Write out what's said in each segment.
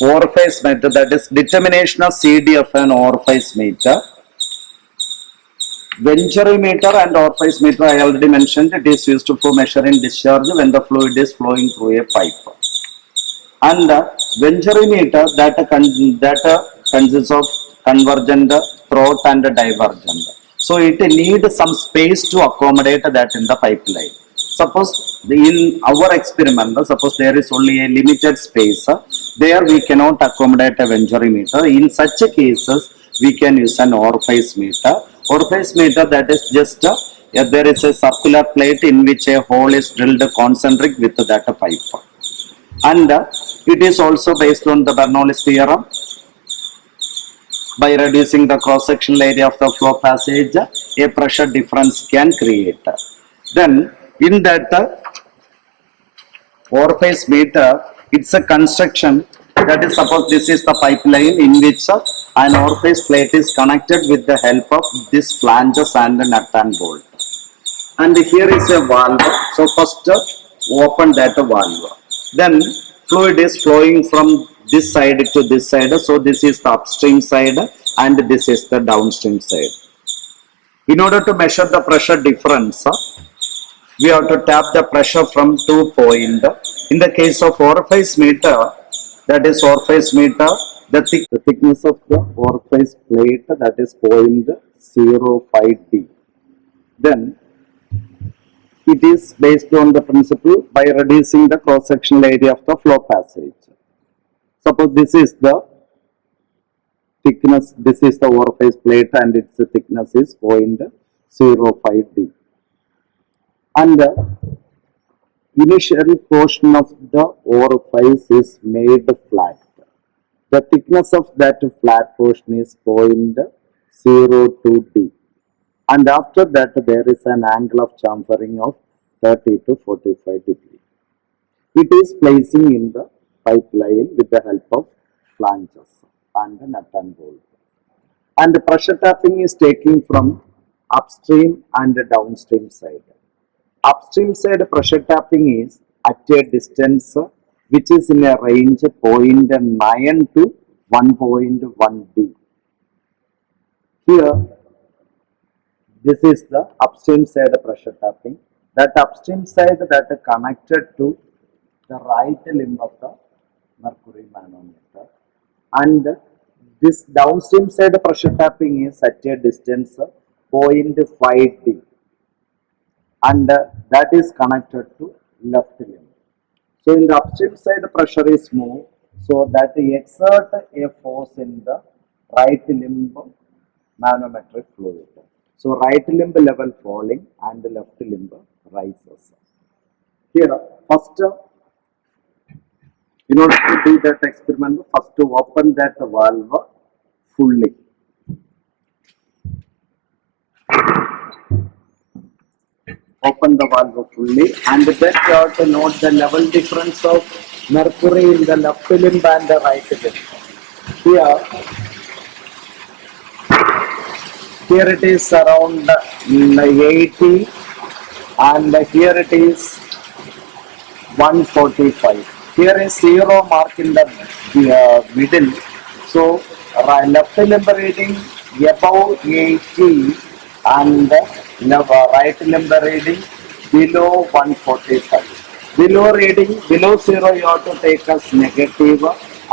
Orifice meter, that is determination of CDF and orifice meter. Venturi meter and orifice meter I already mentioned, it is used for measuring discharge when the fluid is flowing through a pipe. And venturi meter that consists of convergent, throat and divergent. So it needs some space to accommodate that in the pipeline. Suppose in our experiment, suppose there is only a limited space, there we cannot accommodate a venturi meter. In such cases, we can use an orifice meter. Orifice meter, that is just there is a circular plate in which a hole is drilled concentric with that pipe. And it is also based on the Bernoulli's theorem. By reducing the cross-sectional area of the flow passage, a pressure difference can create. Then in that orifice meter, it's a construction, that is, suppose this is the pipeline in which an orifice plate is connected with the help of this flanges and nut and bolt. And here is a valve. So first open that valve. Then fluid is flowing from this side to this side. So this is the upstream side and this is the downstream side. In order to measure the pressure difference, we have to tap the pressure from 2 points. In the case of orifice meter, that is orifice meter, the thickness of the orifice plate, that is 0.05 D. Then it is based on the principle by reducing the cross-sectional area of the flow passage. Suppose this is the thickness, this is the orifice plate and its thickness is 0.05 D. And the initial portion of the orifice is made flat. The thickness of that flat portion is 0.02 D. And after that there is an angle of chamfering of 30 to 45 degrees. It is placing in the pipeline with the help of flanges and nut and bolt. And the pressure tapping is taking from upstream and downstream side. Upstream side pressure tapping is at a distance which is in a range 0.9 to 1.1 D. Here, this is the upstream side pressure tapping. That upstream side that is connected to the right limb of the mercury manometer. And this downstream side pressure tapping is at a distance 0.5 D. And that is connected to left limb. So in the upstream side pressure is moved, so that exert a force in the right limb manometric fluid. So right limb level falling and left limb rises. Here first, in order to do that experiment, first to open that valve fully. Open the valve fully, and then you have to note the level difference of mercury in the left limb and the right limb. Here it is around 80 and here it is 145. Here is 0 mark in the middle. So left limb reading above 80 and right limb reading below 145. Below 0 you have to take as negative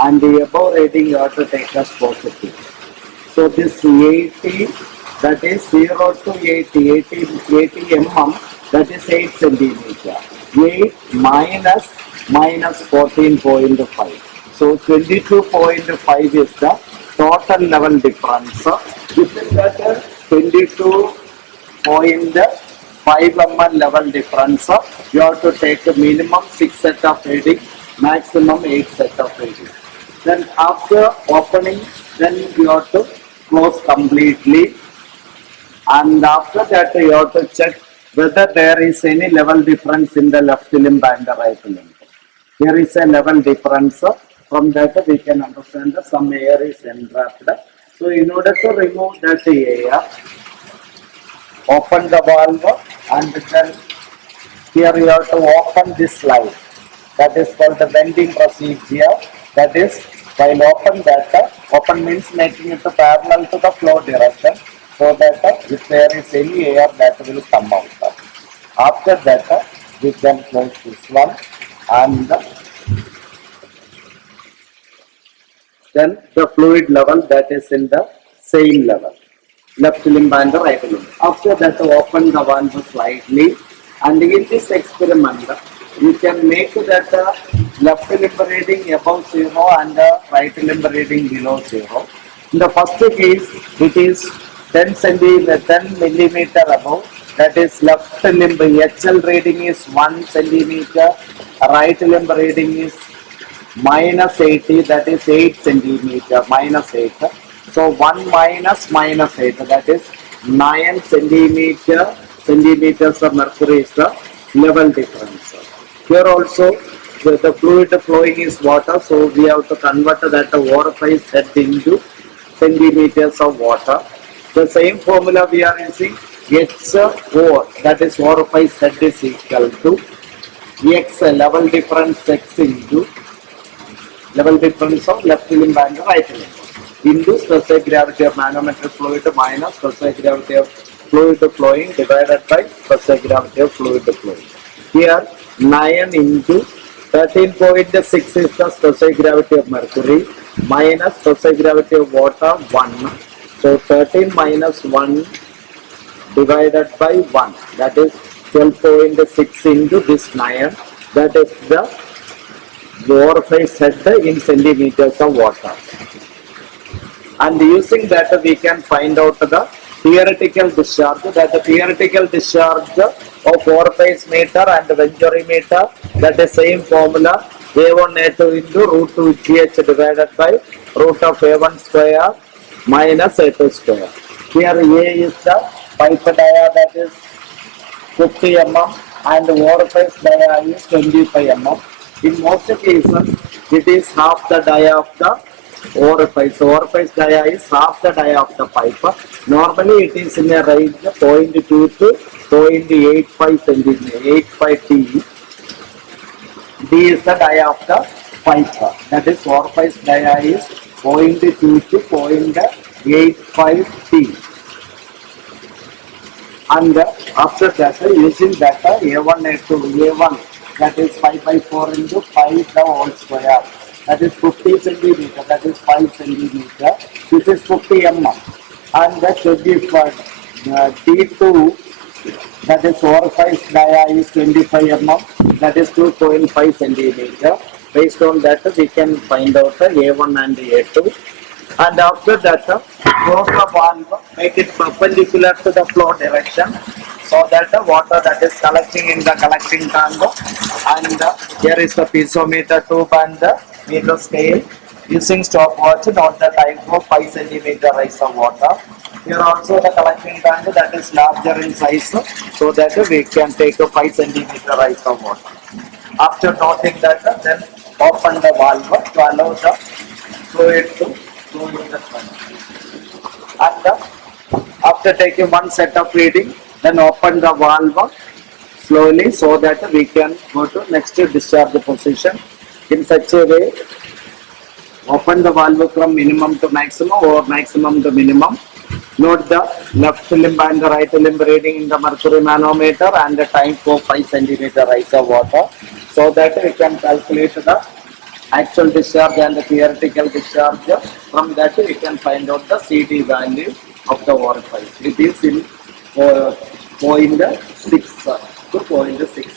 and above reading you have to take as positive. So this 80, that is 0 to 80 mm, that is 8 centimeter. 8 minus 14.5. So 22.5 is the total level difference. Within that 22.5 mm level difference, you have to take a minimum 6 set of reading, maximum 8 set of reading. Then after opening, then you have to close completely, and after that you have to check whether there is any level difference in the left limb and the right limb. There is a level difference. From that we can understand that some air is entrapped. So in order to remove that air, open the valve and then here you have to open this slide. That is called the venting procedure. That is While open means making it parallel to the flow direction, so that if there is any air that will come out. After that, we can close this one, and then the fluid level that is in the same level, left limb and the right limb. After that, open the valve slightly, and in this experiment, you can make that left limb reading above 0 and right limb reading below 0. In the first case, it is 10 millimeter above, that is left limb HL reading is 1 centimeter, right limb reading is minus 80, that is 8 centimeter, minus 8. So 1 minus 8, that is 9 centimeters of mercury is the level difference. Here also the fluid flowing is water, so we have to convert that orifice head into centimeters of water. The same formula we are using, H4, that is orifice head is equal to X level difference X into level difference of left limb and right limb into specific gravity of manometric fluid minus specific gravity of fluid flowing divided by specific gravity of fluid flowing. Here 9 into 13.6 is the specific gravity of mercury minus specific gravity of water 1. So 13 minus 1 divided by 1, that is 12.6 into this 9, that is the orifice head in centimeters of water. And using that we can find out the theoretical discharge, that the theoretical discharge of orifice meter and venturimeter, that is same formula, A1 A2 into root 2 GH divided by root of A1 square minus A2 square. Here A is the pipe dia, that is 50 mm, and orifice dia is 25 mm. In most cases, it is half the dia of the orifice. Orifice dia is half the dia of the pipe. Normally, it is in a range 0.2 to 0.85 centimeter, 85 D. D is the dia of the pipe. That is, orifice dia is 0.2 to 0.85 D. And after that, using that A1, A2, A1, that is 5 by 4 into 5 the whole square, that is 50 centimeter, that is 5 centimeter, this is 50 mm. And that should be for D2, that is orifice dia is 25 mm, that is 2.5 centimeter. Based on that, we can find out A1 and A2. And after that, close the valve, make it perpendicular to the flow direction, so that the water that is collecting in the collecting tank, and here is the piezometer tube and the meter scale. Using stopwatch, note the time for 5 centimeter rise of water. Here also the collecting tank that is larger in size, so that we can take a 5 centimeter rise of water. After noting that, then open the valve to allow the fluid to flow in the front. And after taking one set of reading, then open the valve slowly so that we can go to next discharge position. In such a way, open the valve from minimum to maximum or maximum to minimum. Note the left limb and the right limb reading in the mercury manometer and the time for 5 centimeter rise of water, so that we can calculate the actual discharge and the theoretical discharge. From that we can find out the CD value of the orifice. It is in 0.6 to 0.6.